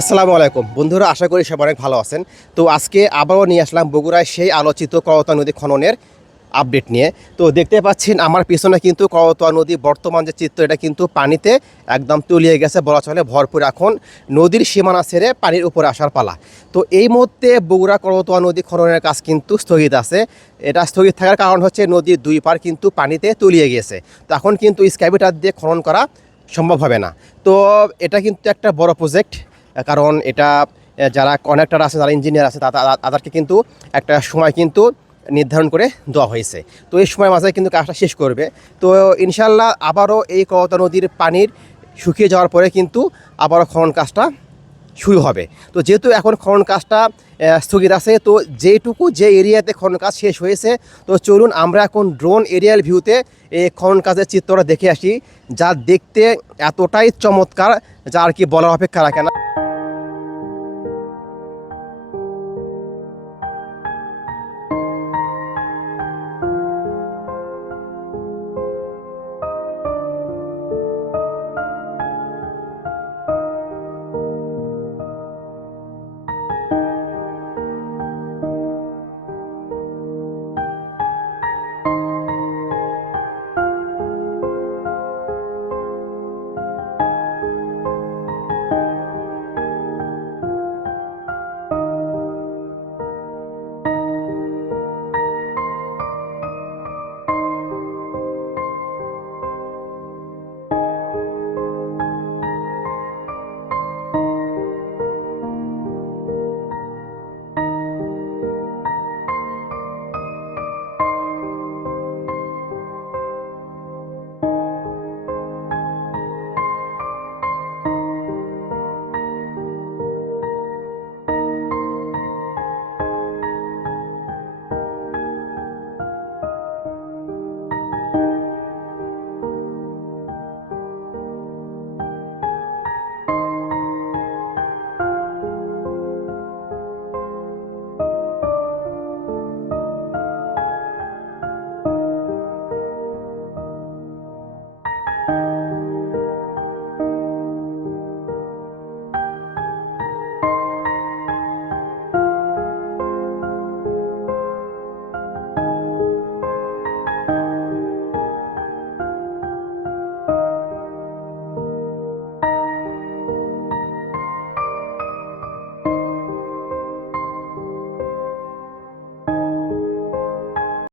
আসসালামু আলাইকুম বন্ধুরা, আশা করি সবাই অনেক ভালো আছেন। তো আজকে আবারও নিয়ে আসলাম বগুড়ায় সেই আলোচিত করতোয়া নদী খননের আপডেট নিয়ে। তো দেখতে পাচ্ছেন আমার পিছনে কিন্তু করতোয়া নদী বর্তমান যে চিত্র, এটা কিন্তু পানিতে একদম তলিয়ে গেছে বলা চলে, ভরপুর। এখন নদীর সীমানা ছেড়ে পানির উপরে আসার পালা। তো এই মুহূর্তে বগুড়া করতোয়া নদী খননের কাজ কিন্তু স্থগিত আছে। এটা স্থগিত থাকার কারণ হচ্ছে নদীর দুই পার কিন্তু পানিতে তলিয়ে গিয়েছে। তো এখন কিন্তু স্ক্যাভেটার দিয়ে খনন করা সম্ভব হবে না। তো এটা কিন্তু একটা বড় প্রজেক্ট, কারণ এটা যারা কন্ট্রাক্টর আছে, যারা ইঞ্জিনিয়ার আছে, তাদেরকে কিন্তু একটা সময় কিন্তু নির্ধারণ করে দেওয়া হয়েছে। তো এই সময় মাঝে কিন্তু কাজটা শেষ করবে। তো ইনশাল্লাহ আবারও এই করতোয়া নদীর পানির শুকিয়ে যাওয়ার পরে কিন্তু আবারও খনন কাজটা শুরু হবে। তো যেহেতু এখন খনন কাজটা স্থগিত আছে, তো যে এরিয়াতে খনন কাজ শেষ হয়েছে, তো চলুন আমরা এখন ড্রোন এরিয়াল ভিউতে এই খনন কাজের চিত্রটা দেখে আসি, যা দেখতে এতটাই চমৎকার যা আর কি বলার অপেক্ষা রাখে না।